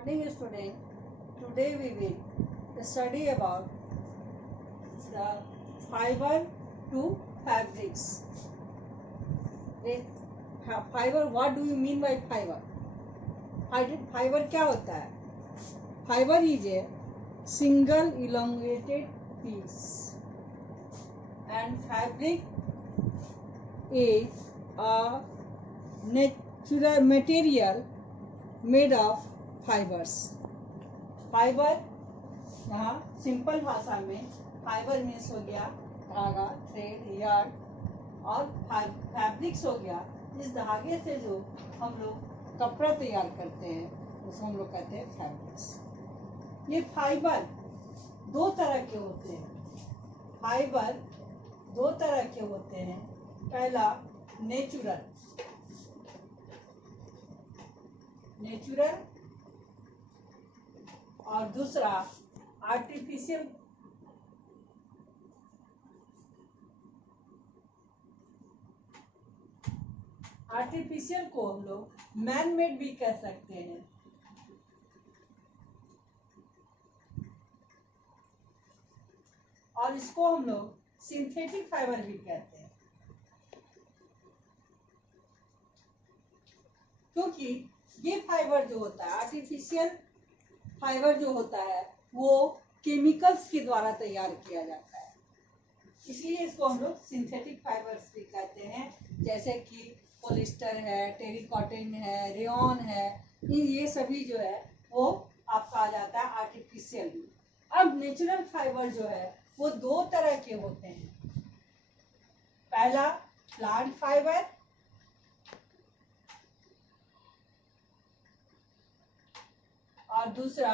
Morning student, today we will study about the fiber to fabrics. Fiber, what do you mean by fiber? Fiber क्या होता है? Fiber is a single elongated piece and fabric is a natural material made of fibres. Fibre यहाँ simple भाषा में fibre means हो गया धागा, thread, yarn और फैब्रिक्स हो गया इस धागे से जो हम लोग कपड़ा तैयार करते हैं उसको हम लोग कहते हैं फैब्रिक्स. ये फाइबर दो तरह के होते हैं. फाइबर दो तरह के होते हैं. पहला नेचुरल और दूसरा आर्टिफिशियल. आर्टिफिशियल को हम लोग मैन मेड भी कह सकते हैं. और इसको हम लोग सिंथेटिक फाइबर भी कहते हैं, क्योंकि ये फाइबर जो होता है आर्टिफिशियल फाइबर जो होता है वो केमिकल्स के द्वारा तैयार किया जाता है, इसलिए इसको हम लोग सिंथेटिक फाइबर्स भी कहते हैं. जैसे कि पॉलिस्टर है, टेरिकॉटन है, रेयॉन है, ये सभी जो है वो आपका आ जाता है आर्टिफिशियल भी. अब नेचुरल फाइबर जो है वो दो तरह के होते हैं. पहला प्लांट फाइबर और दूसरा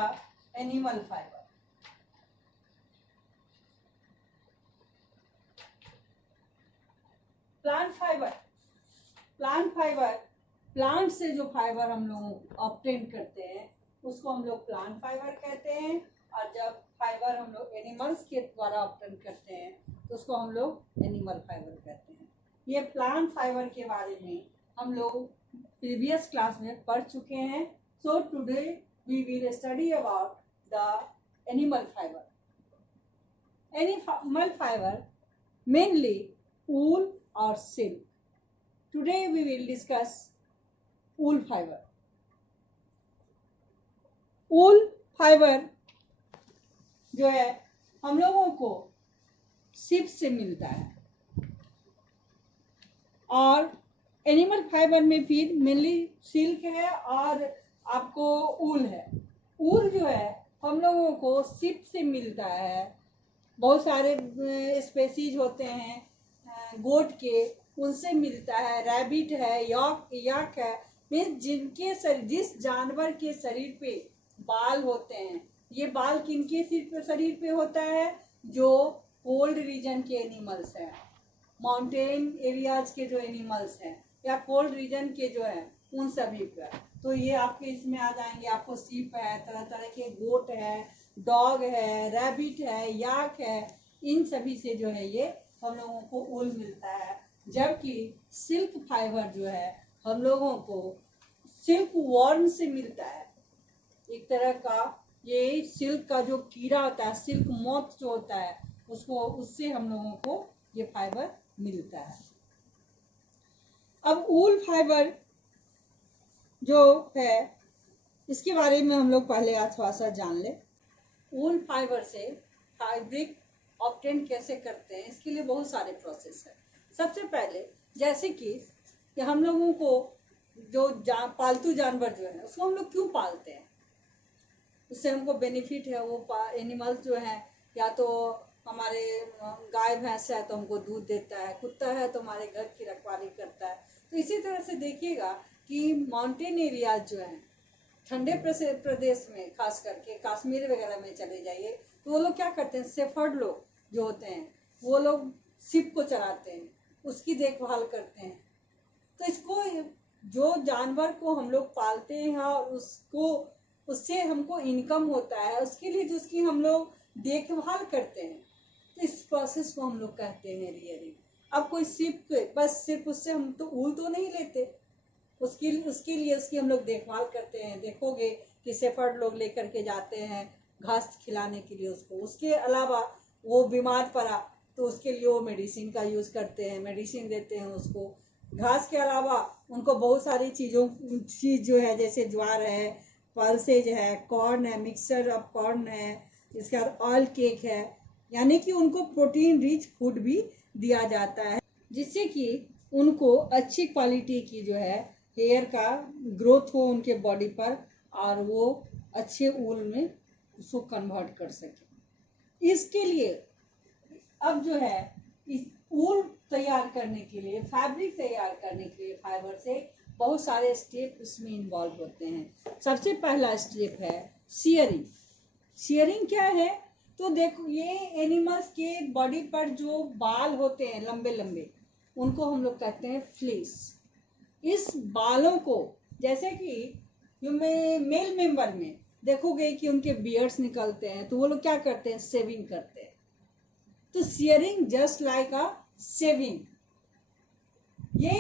animal fibre. Plant fibre plant से जो फाइबर हम लोग ऑब्टेन करते हैं उसको हम लोग प्लांट फाइबर कहते हैं. और जब फाइबर हम लोग एनिमल्स के द्वारा ऑब्टेन करते हैं तो उसको हम लोग एनिमल फाइबर कहते हैं. ये प्लांट फाइबर के बारे में हम लोग प्रीवियस क्लास में पढ़ चुके हैं. So today we will study about the animal fiber. Animal fiber mainly wool or silk. Today we will discuss wool fiber. wool fiber जो है हम लोगों को सिप से मिलता है और एनिमल फाइबर में फिर मेनली सिल्क है और आपको ऊल है. ऊल जो है हम लोगों को सिप से मिलता है. बहुत सारे स्पेसीज होते हैं गोट के, उनसे मिलता है. रैबिट है, याक है, मीन्स जिनके जिस जानवर के शरीर पे बाल होते हैं. ये बाल किनके शरीर पे होता है? जो कोल्ड रीजन के एनिमल्स हैं, माउंटेन एरियाज के जो एनिमल्स हैं या कोल्ड रीजन के जो है उन सभी पर. तो ये आपके इसमें आ जाएंगे. आपको सीप है, तरह तरह के गोट है, डॉग है, रैबिट है, याक है, इन सभी से जो है ये हम लोगों को ऊल मिलता है. जबकि सिल्क फाइबर जो है हम लोगों को सिल्क वॉर्म से मिलता है. एक तरह का ये सिल्क का जो कीड़ा होता है, सिल्क मोथ जो होता है, उससे हम लोगों को ये फाइबर मिलता है. अब ऊल फाइबर जो है इसके बारे में हम लोग पहले थोड़ा सा जान ले. ऊल फाइबर से फैब्रिक ऑब्टेन कैसे करते हैं, इसके लिए बहुत सारे प्रोसेस है. सबसे पहले जैसे कि हम लोगों को जो पालतू जानवर जो है उसको हम लोग क्यों पालते हैं, उससे हमको बेनिफिट है. वो एनिमल्स जो है या तो हमारे गाय भैंस है तो हमको दूध देता है, कुत्ता है तो हमारे घर की रखवाली करता है. तो इसी तरह से देखिएगा कि माउंटेन एरियाज जो हैं ठंडे प्रदेश में, खास करके कश्मीर वगैरह में चले जाइए तो वो लोग क्या करते हैं, शेफर्ड लोग जो होते हैं वो लोग सिप को चराते हैं, उसकी देखभाल करते हैं. तो इसको जो जानवर को हम लोग पालते हैं और उससे हमको इनकम होता है, उसके लिए जो उसकी हम लोग देखभाल करते हैं, तो इस प्रोसेस को हम लोग कहते हैं रियरिंग. अब कोई सिप बस सिर्फ उससे हम तो ऊल तो नहीं लेते, उसके लिए उसकी हम लोग देखभाल करते हैं. देखोगे कि शेफर्ड लोग लेकर के जाते हैं घास खिलाने के लिए उसको। उसके अलावा वो बीमार पड़ा तो उसके लिए वो मेडिसिन का यूज़ करते हैं, मेडिसिन देते हैं उसको। घास के अलावा उनको बहुत सारी चीज़ जो है, जैसे ज्वार है, पल्सेज है, कॉर्न है, मिक्सचर ऑफ कॉर्न है, इसके बाद ऑयल केक है, यानी कि उनको प्रोटीन रिच फूड भी दिया जाता है, जिससे कि उनको अच्छी क्वालिटी की जो है हेयर का ग्रोथ हो उनके बॉडी पर और वो अच्छे ऊल में उसको कन्वर्ट कर सके। इसके लिए अब जो है इस ऊल तैयार करने के लिए, फैब्रिक तैयार करने के लिए फाइबर से बहुत सारे स्टेप इसमें इन्वॉल्व होते हैं। सबसे पहला स्टेप है शियरिंग। शियरिंग क्या है? तो देखो, ये एनिमल्स के बॉडी पर जो बाल होते हैं लंबे लंबे, उनको हम लोग कहते हैं फ्लीस। इस बालों को, जैसे कि मेल मेंबर में देखोगे कि उनके बियर्ड्स निकलते हैं, तो वो लोग क्या करते हैं? शेविंग करते हैं। तो शेयरिंग जस्ट लाइक अ शेविंग। ये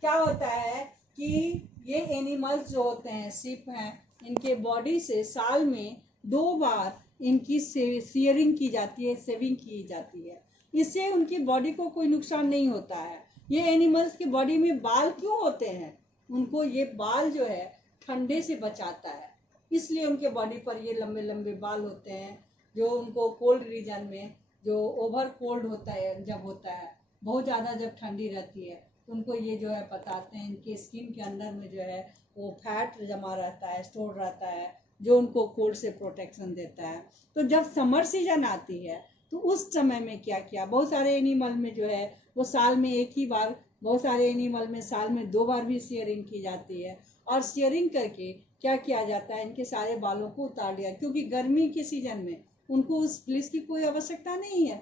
क्या होता है कि ये एनिमल्स जो होते हैं, शिप हैं, इनके बॉडी से साल में 2 बार इनकी शेयरिंग की जाती है, शेविंग की जाती है। इससे उनकी बॉडी को कोई नुकसान नहीं होता है। ये एनिमल्स की बॉडी में बाल क्यों होते हैं? उनको ये बाल जो है ठंडे से बचाता है, इसलिए उनके बॉडी पर ये लंबे लंबे बाल होते हैं, जो उनको कोल्ड रीजन में, जो ओवर कोल्ड होता है, जब होता है बहुत ज़्यादा, जब ठंडी रहती है, तो उनको ये जो है बताते हैं, इनके स्किन के अंदर में जो है वो फैट जमा रहता है, स्टोर रहता है, जो उनको कोल्ड से प्रोटेक्शन देता है। तो जब समर सीजन आती है तो उस समय में क्या किया, बहुत सारे एनिमल में जो है वो साल में एक ही बार, बहुत सारे एनिमल में साल में 2 बार भी शेयरिंग की जाती है। और शेयरिंग करके क्या किया जाता है, इनके सारे बालों को उतार दिया, क्योंकि गर्मी के सीजन में उनको उस फ्लीस की कोई आवश्यकता नहीं है,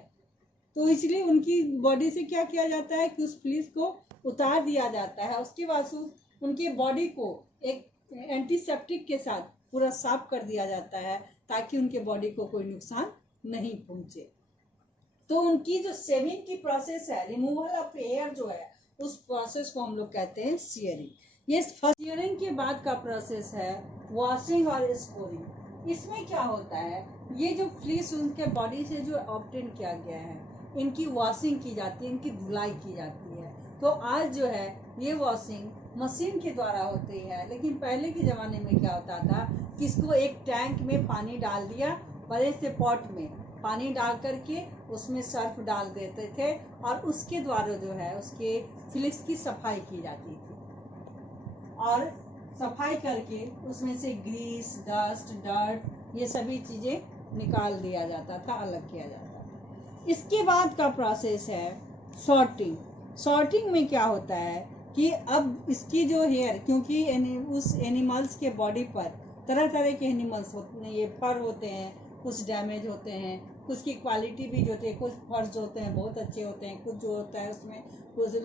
तो इसलिए उनकी बॉडी से क्या किया जाता है कि उस फ्लीस को उतार दिया जाता है। उसके बाद उनके बॉडी को एक एंटीसेप्टिक के साथ पूरा साफ कर दिया जाता है, ताकि उनके बॉडी को कोई नुकसान नहीं पहुंचे। तो उनकी जो शेविंग की प्रोसेस है, रिमूवल ऑफ हेयर जो है, उस प्रोसेस को हम लोग कहते हैं शेयरिंग। ये शेयरिंग के बाद का प्रोसेस है वॉशिंग और स्कोरिंग। इसमें क्या होता है, ये जो फ्लीस उनके बॉडी से जो ऑब्टेन किया गया है, इनकी वॉशिंग की जाती है, इनकी धुलाई की जाती है। तो आज जो है ये वॉशिंग मशीन के द्वारा होती है, लेकिन पहले के ज़माने में क्या होता था कि इसको एक टैंक में पानी डाल दिया, बड़े से पॉट में पानी डाल करके उसमें सर्फ डाल देते थे, और उसके द्वारा जो है उसके फ्लीस की सफाई की जाती थी, और सफाई करके उसमें से ग्रीस, डस्ट, डर्ट, ये सभी चीज़ें निकाल दिया जाता था, अलग किया जाता था। इसके बाद का प्रोसेस है सॉर्टिंग। सॉर्टिंग में क्या होता है कि अब इसकी जो हेयर, क्योंकि उस एनिमल्स के बॉडी पर तरह तरह के एनिमल्स होते हैं, ये फर होते हैं, कुछ डैमेज होते हैं, कुछ की क्वालिटी भी जो होती है, कुछ फर्स होते हैं बहुत अच्छे होते हैं, कुछ जो होता है उसमें कुछ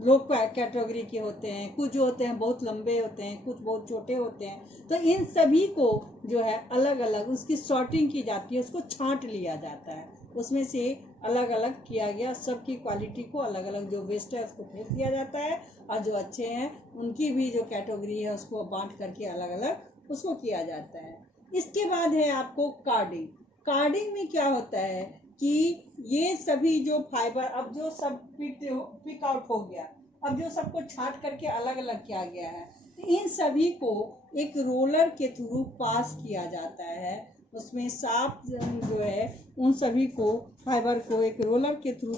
लो कैटेगरी के होते हैं, कुछ जो होते हैं बहुत लंबे होते हैं, कुछ बहुत छोटे होते हैं। तो इन सभी को जो है अलग अलग उसकी सॉर्टिंग की जाती है, उसको छांट लिया जाता है, उसमें से अलग अलग किया गया, सबकी क्वालिटी को अलग अलग, जो बेस्ट है उसको फेंक दिया जाता है, और जो अच्छे हैं उनकी भी जो कैटेगरी है उसको बांट करके अलग अलग उसको किया जाता है। इसके बाद है आपको कार्डिंग। कार्डिंग में क्या होता है कि ये सभी जो फाइबर, अब जो सब पिक आउट हो गया, अब जो सबको छांट करके अलग अलग किया गया है, तो इन सभी को एक रोलर के थ्रू पास किया जाता है। उसमें साफ जो है उन सभी को, फाइबर को एक रोलर के थ्रू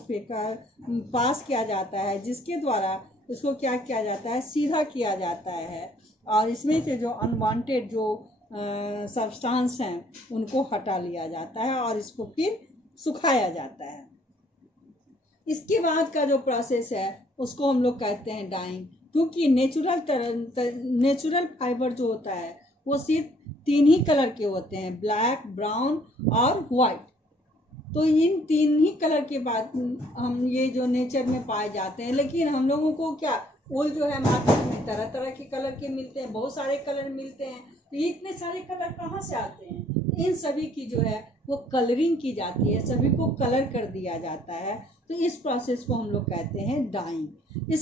पास किया जाता है, जिसके द्वारा उसको क्या किया जाता है, सीधा किया जाता है, और इसमें से जो अनवांटेड जो सब्सटेंस हैं उनको हटा लिया जाता है, और इसको फिर सुखाया जाता है। इसके बाद का जो प्रोसेस है उसको हम लोग कहते हैं डाइंग, क्योंकि नेचुरल फाइबर जो होता है वो सिर्फ 3 ही कलर के होते हैं, ब्लैक, ब्राउन और वाइट। तो इन 3 ही कलर के बाद हम ये जो नेचर में पाए जाते हैं, लेकिन हम लोगों को क्या, वूल जो है मार्केट में तरह तरह के कलर के मिलते हैं, बहुत सारे कलर मिलते हैं, तो ये इतने सारे कलर कहाँ से आते हैं? इन सभी की जो है वो कलरिंग की जाती है, सभी को कलर कर दिया जाता है। तो इस प्रोसेस को हम लोग कहते हैं डाइंग।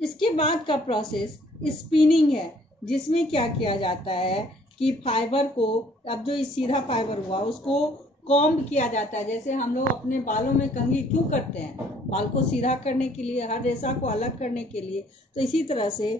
इसके बाद का प्रोसेस स्पिनिंग है। जिसमें क्या किया जाता है कि फाइबर को, अब जो सीधा फाइबर हुआ उसको कॉम्ब किया जाता है। जैसे हम लोग अपने बालों में कंघी क्यों करते हैं? बाल को सीधा करने के लिए, हर रेशा को अलग करने के लिए। तो इसी तरह से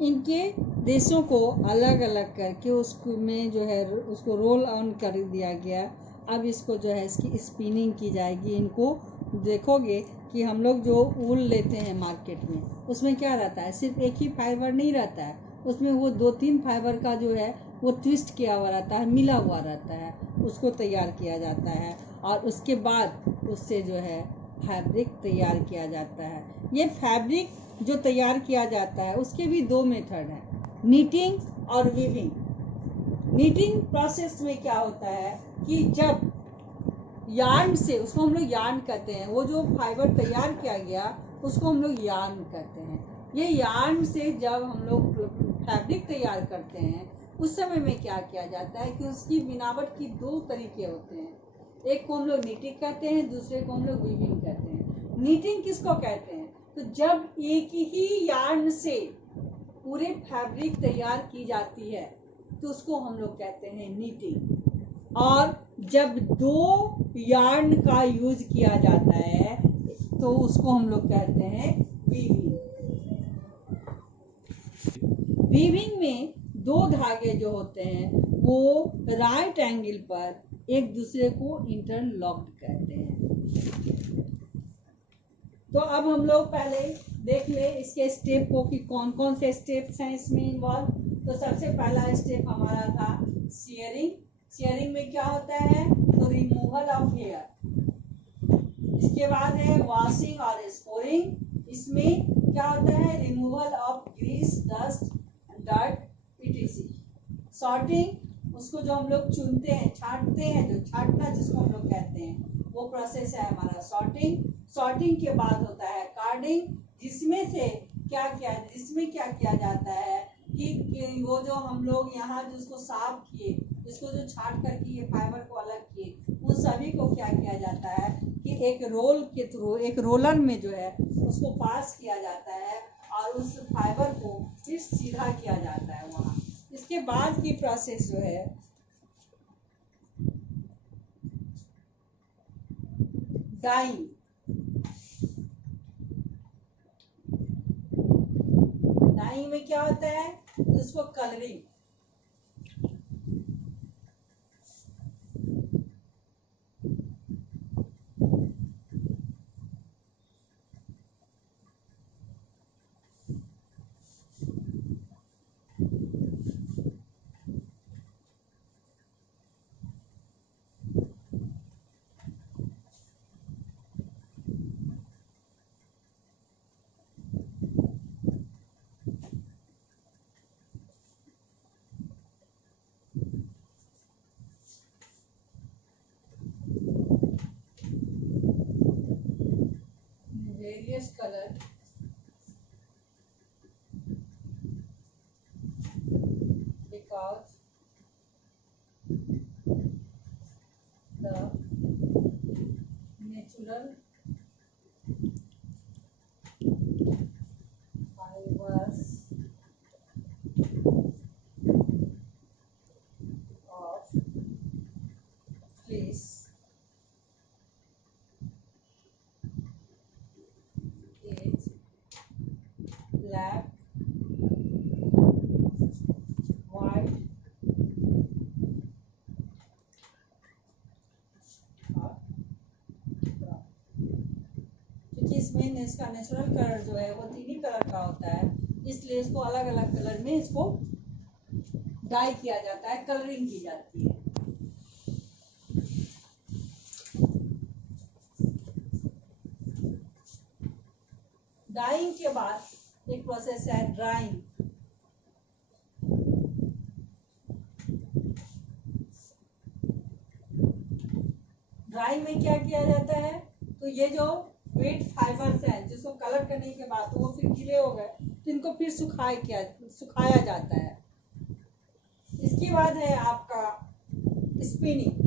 इनके रेशों को अलग अलग करके उसको में जो है उसको रोल ऑन कर दिया गया। अब इसको जो है इसकी स्पिनिंग की जाएगी। इनको देखोगे कि हम लोग जो ऊल लेते हैं मार्केट में, उसमें क्या रहता है, सिर्फ एक ही फाइबर नहीं रहता है, उसमें वो 2-3 फाइबर का जो है वो ट्विस्ट किया हुआ रहता है, मिला हुआ रहता है। उसको तैयार किया जाता है और उसके बाद उससे जो है फैब्रिक तैयार किया जाता है। ये फैब्रिक जो तैयार किया जाता है उसके भी 2 मेथड हैं, नीटिंग और वीविंग। नीटिंग प्रोसेस में क्या होता है कि जब यार्न से, उसको हम लोग यार्न कहते हैं, वो जो फाइबर तैयार किया गया उसको हम लोग यार्न कहते हैं। ये यार्न से जब हम लोग फैब्रिक तैयार करते हैं उस समय में क्या किया जाता है कि उसकी बनावट की 2 तरीके होते हैं। एक को हम लोग नीटिंग कहते हैं, दूसरे को हम लोग वीविंग कहते हैं। नीटिंग किसको कहते हैं? तो जब एक ही यार्न से पूरे फैब्रिक तैयार की जाती है तो उसको हम लोग कहते हैं नीटिंग। और जब 2 यार्न का यूज किया जाता है तो उसको हम लोग कहते हैं वीविंग। वीविंग में 2 धागे जो होते हैं वो राइट एंगल पर एक दूसरे को इंटरलॉक्ड कहते हैं। तो अब हम लोग पहले देख ले इसके स्टेप को कि कौन कौन से स्टेप्स हैं इसमें इन्वॉल्व। तो सबसे पहला स्टेप हमारा था शेयरिंग। शेयरिंग में क्या होता है? तो रिमूवल ऑफ हेयर। इसके बाद है वॉशिंग और स्कोरिंग। इसमें क्या होता है? Removal of grease, dust, dirt, PTC. Sorting, उसको जो हम लोग चुनते हैं, छांटते हैं, जो छांटना जिसको हम लोग कहते हैं, वो प्रोसेस है हमारा सॉर्टिंग। सॉर्टिंग के बाद होता है कार्डिंग, जिसमें क्या किया जाता है कि वो जो हम लोग यहाँ जिसको साफ किए, जिसको जो छांट करके ये फाइबर को अलग किए, उन सभी को क्या किया जाता है कि एक रोल के थ्रू, एक रोलर में जो है उसको पास किया जाता है और उस फाइबर को फिर सीधा किया जाता है वहाँ। इसके बाद की प्रोसेस जो है डाइंग। डाइंग में क्या होता है? उसको colouring. Various color because the natural fibers of fleece is black, white और brown। क्योंकि इसमें इसका नेचुरल कलर जो है वो 3 ही कलर का होता है, इसलिए इसको अलग अलग कलर में इसको डाई किया जाता है, कलरिंग की जाती है। डाइंग के बाद एक प्रोसेस है ड्राइंग। ड्राइंग में क्या किया जाता है? तो ये जो वेट फाइबर्स हैं जिसको कलर करने के बाद तो वो फिर गीले हो गए, तो इनको फिर सुखाया जाता है। इसके बाद है आपका स्पिनिंग।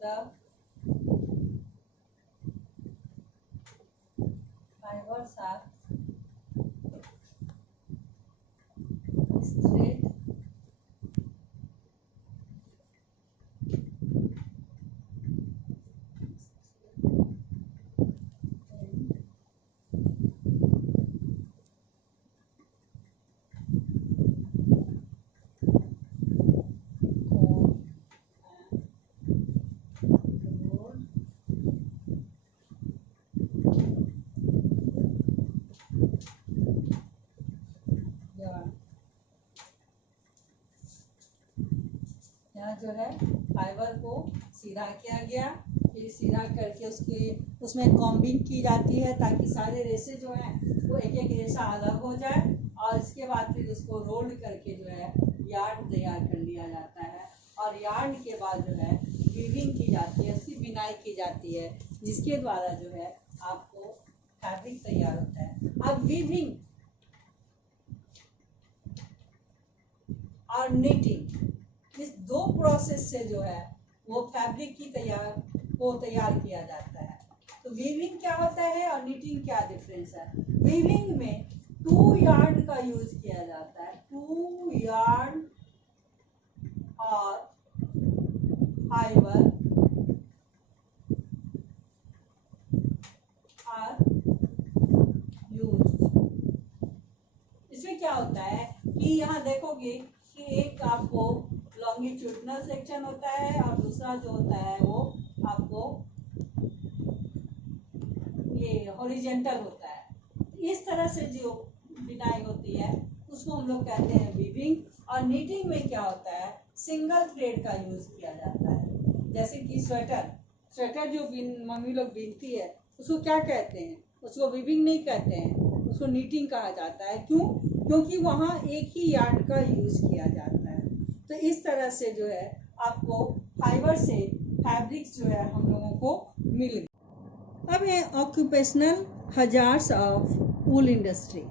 The साथ इस थ्रेड यहाँ जो है फाइबर को सीधा किया गया, फिर सीधा करके उसमें कॉम्बिंग की जाती है ताकि सारे रेसे जो हैं वो एक एक रेसा अलग हो जाए, और इसके बाद फिर उसको रोल करके जो है यार्न तैयार कर लिया जाता है। और यार्न के बाद जो है वीविंग की जाती है, उसकी बिनाई की जाती है, जिसके द्वारा जो है आपको फैब्रिक तैयार होता है। अब वीविंग और नीटिंग, इस दो प्रोसेस से जो है वो फैब्रिक की तैयार किया जाता है। तो वीविंग क्या होता है और नीटिंग क्या डिफरेंस है? वीविंग में 2 यार्न का यूज किया जाता है। 2 यार्न और फाइबर आर यूज। इसमें क्या होता है कि यहाँ देखोगे कि एक आपको लॉन्गिट्यूडनल सेक्शन होता है और दूसरा जो होता है वो आपको ये हॉरिजेंटल होता है। इस तरह से जो बिनाई होती है उसको हम लोग कहते हैं वीविंग। और नीटिंग में क्या होता है, सिंगल थ्रेड का यूज किया जाता है। जैसे कि स्वेटर जो मम्मी लोग बीनती है उसको क्या कहते हैं? उसको वीविंग नहीं कहते हैं, उसको नीटिंग कहा जाता है। क्यों? क्योंकि वहाँ एक ही यार्न का यूज किया जाता है। तो इस तरह से जो है आपको फाइबर से फैब्रिक्स जो है हम लोगों को मिल गए। अब है occupational hazards of wool industry.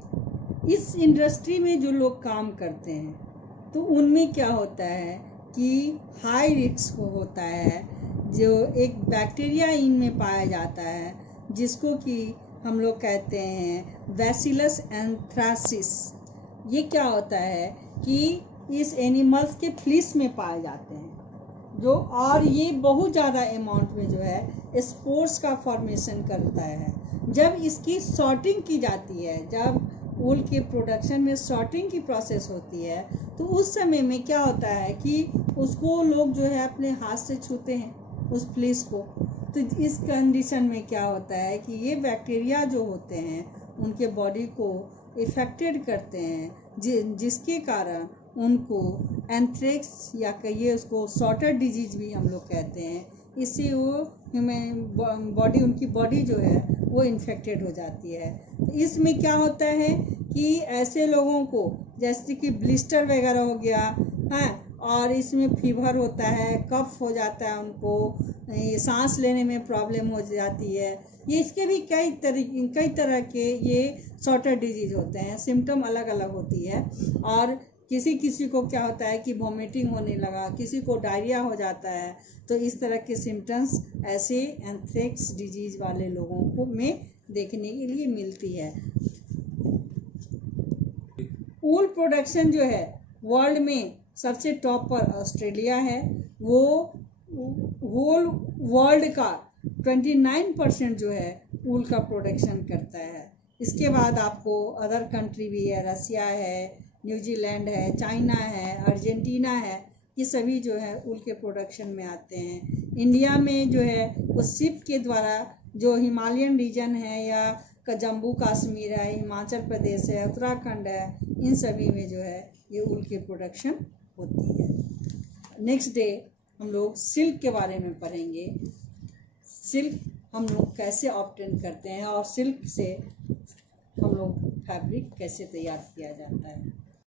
इस इंडस्ट्री में जो लोग काम करते हैं तो उनमें क्या होता है कि हाई रिस्क होता है। जो एक बैक्टीरिया इनमें पाया जाता है जिसको कि हम लोग कहते हैं बैसिलस एंथ्रासिस। ये क्या होता है कि इस एनिमल्स के फ्लिस में पाए जाते हैं जो, और ये बहुत ज़्यादा अमाउंट में जो है स्पोर्स का फॉर्मेशन करता है। जब इसकी सॉर्टिंग की जाती है, जब वूल के प्रोडक्शन में सॉर्टिंग की प्रोसेस होती है तो उस समय में क्या होता है कि उसको लोग जो है अपने हाथ से छूते हैं उस फ्लिस को। तो इस कंडीशन में क्या होता है कि ये बैक्टीरिया जो होते हैं उनके बॉडी को इफेक्टेड करते हैं, जिसके कारण उनको एंथ्रेक्स या कहिए उसको सॉर्टर डिजीज भी हम लोग कहते हैं। इससे वो बॉडी, उनकी बॉडी जो है वो इन्फेक्टेड हो जाती है। तो इसमें क्या होता है कि ऐसे लोगों को जैसे कि ब्लिस्टर वगैरह हो गया है, और इसमें फीवर होता है, कफ हो जाता है, उनको सांस लेने में प्रॉब्लम हो जाती है। ये इसके भी कई तरह के ये सॉर्टर डिजीज होते हैं। सिम्टम अलग अलग होती है, और किसी को क्या होता है कि वॉमिटिंग होने लगा, किसी को डायरिया हो जाता है। तो इस तरह के सिम्टम्स ऐसे एंथ्रेक्स डिजीज वाले लोगों को में देखने के लिए मिलती है। वूल प्रोडक्शन जो है वर्ल्ड में सबसे टॉप पर ऑस्ट्रेलिया है। वो होल वर्ल्ड का 29% जो है वूल का प्रोडक्शन करता है। इसके बाद आपको अदर कंट्री भी है, रसिया है, न्यूजीलैंड है, चाइना है, अर्जेंटीना है। ये सभी जो है वूल के प्रोडक्शन में आते हैं। इंडिया में जो है वो शिप के द्वारा जो हिमालयन रीजन है या जम्मू कश्मीर है, हिमाचल प्रदेश है, उत्तराखंड है, इन सभी में जो है ये वूल की प्रोडक्शन होती है। नेक्स्ट डे हम लोग सिल्क के बारे में पढ़ेंगे। सिल्क हम लोग कैसे ऑब्टेन करते हैं और सिल्क से हम लोग फैब्रिक कैसे तैयार किया जाता है।